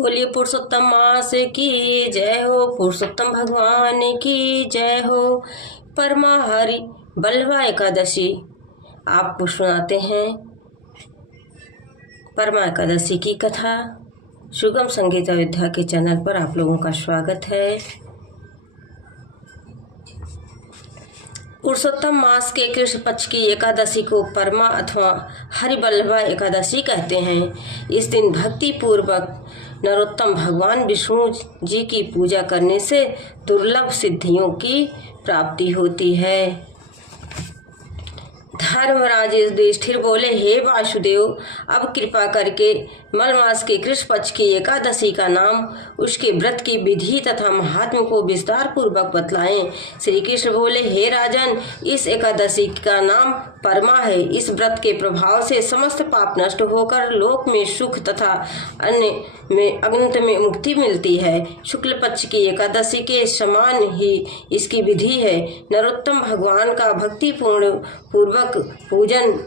बोलिए पुरुषोत्तम मास की जय हो, पुरुषोत्तम भगवान की जय हो। परमा हरि बल्लभा एकादशी आपको सुनाते हैं परमा एकादशी की कथा। सुगम संगीत अयोध्या के चैनल पर आप लोगों का स्वागत है। पुरुषोत्तम मास के कृष्ण पक्ष की एकादशी को परमा अथवा हरिबल्लभा एकादशी कहते हैं। इस दिन भक्ति पूर्वक नरोत्तम भगवान विष्णु जी की पूजा करने से दुर्लभ सिद्धियों की प्राप्ति होती है। धर्मराज युधिष्ठिर बोले, हे वासुदेव, अब कृपा करके मलमास के कृष्ण पक्ष की एकादशी का नाम, उसके व्रत की विधि तथा महात्म्य को विस्तार पूर्वक बतलाएं। श्री कृष्ण बोले, हे राजन, इस एकादशी का नाम परमा है। इस व्रत के प्रभाव से समस्त पाप नष्ट होकर लोक में सुख तथा अन्य में अनंत में मुक्ति मिलती है। शुक्ल पक्ष की एकादशी के समान ही इसकी विधि है। नरोत्तम भगवान का भक्ति पूर्वक पूजन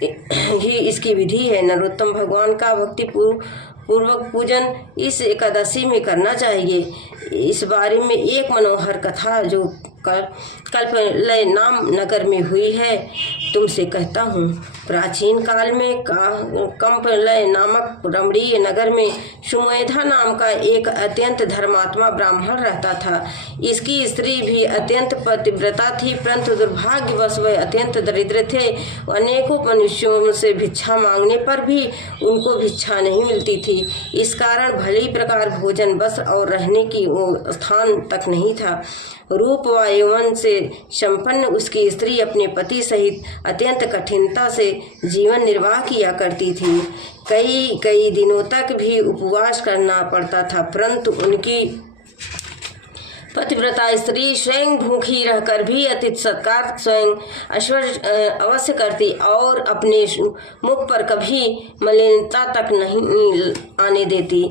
ही इसकी विधि है। नरोत्तम भगवान का भक्ति पूर्वक पूजन इस एकादशी में करना चाहिए। इस बारे में एक मनोहर कथा जो कल्पलय नाम नगर में हुई है, तुमसे कहता हूँ। प्राचीन काल में कंपलय नामक रमणीय नगर में सुमेधा नाम का एक अत्यंत धर्मात्मा ब्राह्मण रहता था। इसकी स्त्री भी अत्यंत पतिव्रता थी, परंतु दुर्भाग्यवश वह अत्यंत दरिद्र थे। अनेकों मनुष्यों से भिक्षा मांगने पर भी उनको भिक्षा नहीं मिलती थी। इस कारण भली प्रकार भोजन, वस्त्र और रहने की स्थान तक नहीं था। रूप व यौवन से संपन्न उसकी स्त्री अपने पति सहित अत्यंत कठिनता से जीवन निर्वाह किया करती थी। कई दिनों तक भी उपवास करना पड़ता था, परंतु उनकी पतिव्रता स्त्री स्वयं भूखी रहकर भी अतिथि सत्कार स्वयं अवश्य करती और अपने मुख पर कभी मलिनता तक नहीं आने देती।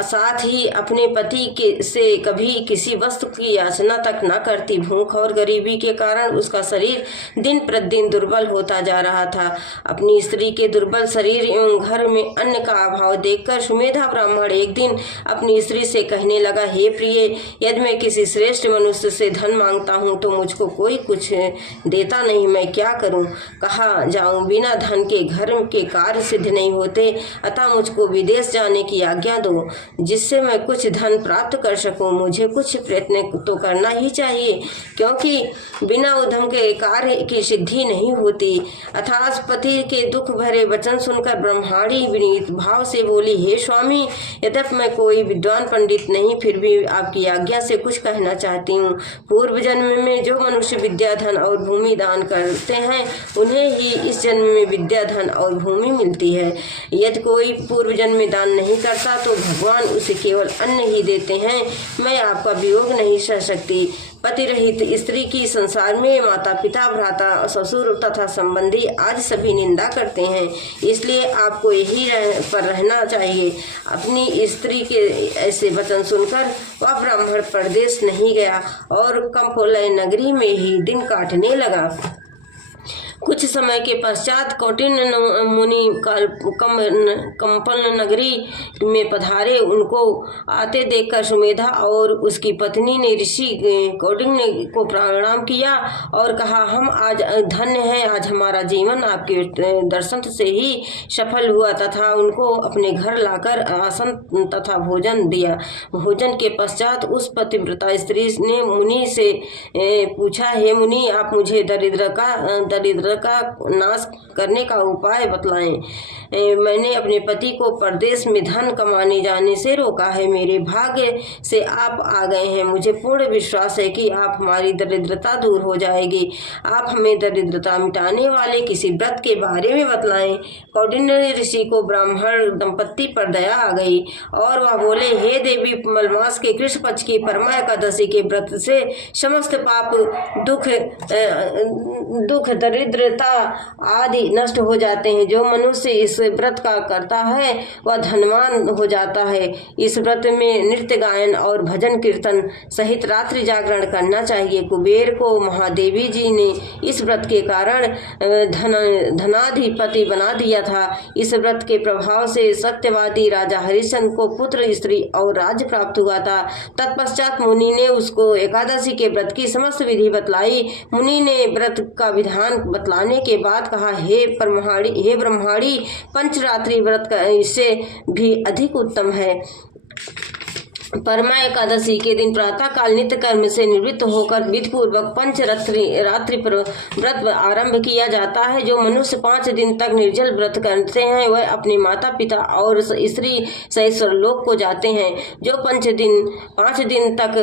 साथ ही अपने पति से कभी किसी वस्तु की याचना तक न करती। भूख और गरीबी के कारण उसका शरीर दिन प्रतिदिन दुर्बल होता जा रहा था। अपनी स्त्री के दुर्बल शरीर एवं घर में अन्न का अभाव देखकर सुमेधा ब्राह्मण एक दिन अपनी स्त्री से कहने लगा, हे प्रिय, यदि मैं किसी श्रेष्ठ मनुष्य से धन मांगता हूँ तो मुझको कोई कुछ देता नहीं, मैं क्या करूँ? कहाँ जाऊँ? बिना धन के घर के कार्य सिद्ध नहीं होते, अतः मुझको विदेश जाने की आज्ञा दो, जिससे मैं कुछ धन प्राप्त कर सकूं। मुझे कुछ प्रयत्न तो करना ही चाहिए, क्योंकि बिना उद्यम के कार्य की सिद्धि नहीं होती। अर्थात पति के दुख भरे वचन सुनकर ब्रह्माणी विनीत भाव से बोली, हे स्वामी, यद्यपि मैं कोई विद्वान पंडित नहीं, फिर भी आपकी आज्ञा से कुछ कहना चाहती हूँ। पूर्व जन्म में जो मनुष्य विद्या, धन और भूमि दान करते हैं, उन्हें ही इस जन्म में विद्या, धन और भूमि मिलती है। यदि कोई पूर्व जन्म में दान नहीं करता तो भगवान उसे केवल अन्न ही देते हैं। मैं आपका वियोग नहीं सह सकती। पति रहित स्त्री की संसार में माता पिता, भ्राता, ससुर तथा संबंधी आज सभी निंदा करते हैं, इसलिए आपको यही पर रहना चाहिए। अपनी स्त्री के ऐसे वचन सुनकर वह ब्राह्मण परदेश नहीं गया और कंपोलय नगरी में ही दिन काटने लगा। कुछ समय के पश्चात कौटिन्य मुनि कंपन नगरी में पधारे। उनको आते देखकर सुमेधा और उसकी पत्नी ने ऋषि कौटिन्य को प्रणाम किया और कहा, हम आज धन्य हैं, आज हमारा जीवन आपके दर्शन से ही सफल हुआ। तथा उनको अपने घर लाकर आसन तथा भोजन दिया। भोजन के पश्चात उस पतिव्रता स्त्री ने मुनि से पूछा, हे मुनि, आप मुझे दरिद्र का नाश करने का उपाय बतलाएं। मैंने अपने पति को परदेश में धन कमाने जाने से रोका है। मेरे भाग्य से आप आ गए हैं। मुझे पूर्ण विश्वास है कि आप हमारी दरिद्रता दूर हो जाएगी। आप हमें दरिद्रता मिटाने वाले किसी व्रत के बारे में बतलाएं। कौटिन्य ऋषि को ब्राह्मण दंपत्ति पर दया आ गई और वह बोले, हे देवी, मलमास के कृष्ण पक्ष की परमा एकादशी के व्रत से समस्त पाप, दुख, दरिद्र, दरिद्रता आदि नष्ट हो जाते हैं। जो मनुष्य इस व्रत का करता है वह धनवान हो जाता है। इस व्रत में नृत्य गायन और भजन कीर्तन सहित रात्रि जागरण करना चाहिए। कुबेर को महादेवी जी ने इस व्रत के कारण धनाधिपति बना दिया था। इस व्रत के प्रभाव से सत्यवादी राजा हरिश्चंद्र को पुत्र, स्त्री और राज्य प्राप्त हुआ था। तत्पश्चात मुनि ने उसको एकादशी के व्रत की समस्त विधि बतलाई। मुनि ने व्रत का विधान बतलाने के बाद कहा, हे ब्रह्माणी, पंचरात्रि व्रत का इससे भी अधिक उत्तम है। परमा एकादशी के दिन प्रातः काल नित्य कर्म से निवृत्त होकर विधिपूर्वक पंचरात्रि व्रत आरंभ किया जाता है। जो मनुष्य 5 दिन तक निर्जल व्रत करते हैं वह अपने माता पिता और स्त्री सहित स्वर्गलोक को जाते हैं। जो 5 दिन तक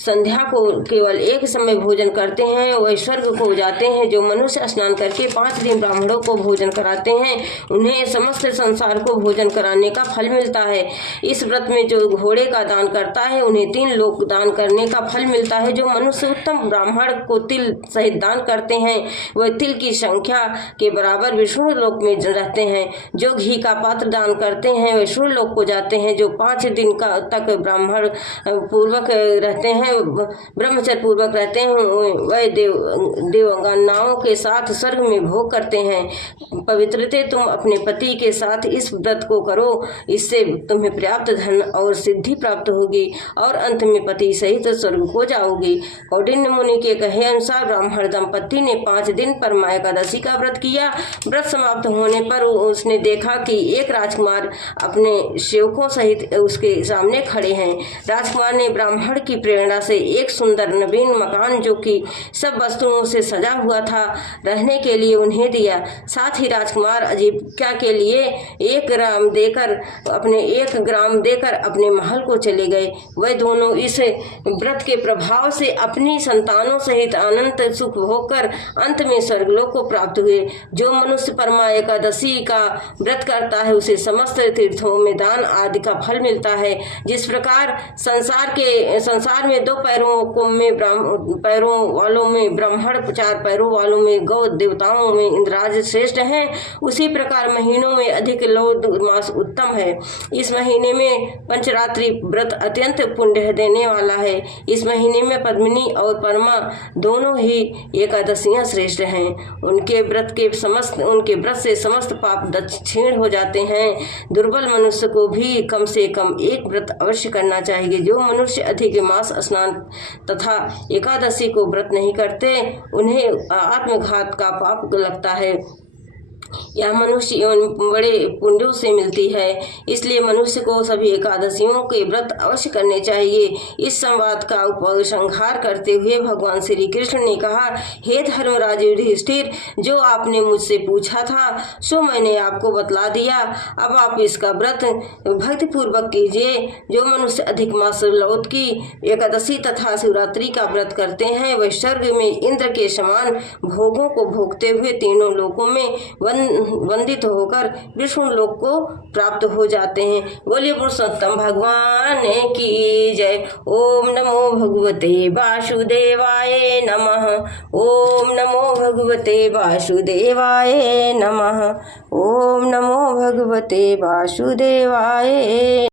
संध्या को केवल एक समय भोजन करते हैं वह स्वर्ग को जाते हैं। जो मनुष्य स्नान करके 5 दिन ब्राह्मणों को भोजन कराते हैं उन्हें समस्त संसार को भोजन कराने का फल मिलता है। इस व्रत में जो घोड़े का दान करता है उन्हें 3 लोक दान करने का फल मिलता है। जो मनुष्य उत्तम ब्राह्मण को तिल सहित दान करते हैं वह तिल की संख्या के बराबर विष्णु लोक में रहते हैं। जो घी का पात्र दान करते हैं वह विष्णु लोक को जाते हैं। जो 5 दिन तक ब्राह्मण पूर्वक रहते हैं, ब्रह्मचर्य पूर्वक रहते हैं, वह देवगणनाओं के साथ स्वर्ग में भोग करते हैं। पवित्रते तुम अपने पति के साथ इस व्रत को करो, इससे तुम्हें पर्याप्त धन और सिद्धि प्राप्त होगी और अंत में पति सहित स्वर्ग को जाओगी। कौंडिन्य मुनि के कहे अनुसार ब्राह्मण दंपति ने 5 दिन परमा एकादशी का व्रत किया। व्रत समाप्त होने पर उसने देखा कि एक राजकुमार अपने सेवकों सहित उसके सामने खड़े हैं। राजकुमार ने ब्राह्मण की प्रेरणा से एक सुंदर नवीन मकान जो कि सब वस्तुओं से सजा हुआ था रहने के लिए उन्हें दिया। साथ ही राजकुमार आजीविका के लिए 1 ग्राम देकर अपने महल को चले गए। वह दोनों इस व्रत के प्रभाव से अपनी संतानों सहित अनंत सुख होकर अंत में स्वर्गलोक को प्राप्त हुए। जो मनुष्य परमा एकादशी का व्रत करता है उसे समस्त तीर्थों में दान आदि का फल मिलता है। जिस प्रकार संसार में 2 पैरों वालों में ब्राह्मण, 4 पैरों वालों में गौ, देवताओं में इंद्राज श्रेष्ठ हैं, उसी प्रकार महीनों में अधिक लौद मास उत्तम है। इस महीने में पंचरात्रि व्रत अत्यंत पुण्य देने वाला है। इस महीने में पद्मिनी और परमा दोनों ही एकादशियां श्रेष्ठ हैं। उनके व्रत से समस्त पाप दक्षिण हो जाते हैं। दुर्बल मनुष्य को भी कम से कम 1 व्रत अवश्य करना चाहिए। जो मनुष्य अधिक मास स्नान तथा एकादशी को व्रत नहीं करते उन्हें आत्मघात का पाप लगता है। यह मनुष्य बड़े पुण्यों से मिलती है, इसलिए मनुष्य को सभी एकादशियों के व्रत अवश्य करने चाहिए। इस संवाद का उपसंहार करते हुए भगवान श्री कृष्ण ने कहा, हे धर्मराज युधिष्ठिर, जो आपने मुझसे पूछा था सो मैंने आपको बतला दिया। अब आप इसका व्रत भक्ति पूर्वक कीजिए। जो मनुष्य अधिक मास लौत की एकादशी तथा शिवरात्रि का व्रत करते हैं वह स्वर्ग में इंद्र के समान भोगों को भोगते हुए तीनों लोकों में वंदित होकर विष्णु लोक को प्राप्त हो जाते हैं। बोलिए पुरुषोत्तम भगवान की जय। ओम नमो भगवते वासुदेवाय नमः। ओम नमो भगवते वासुदेवाय नमः। ओम नमो भगवते वासुदेवाय।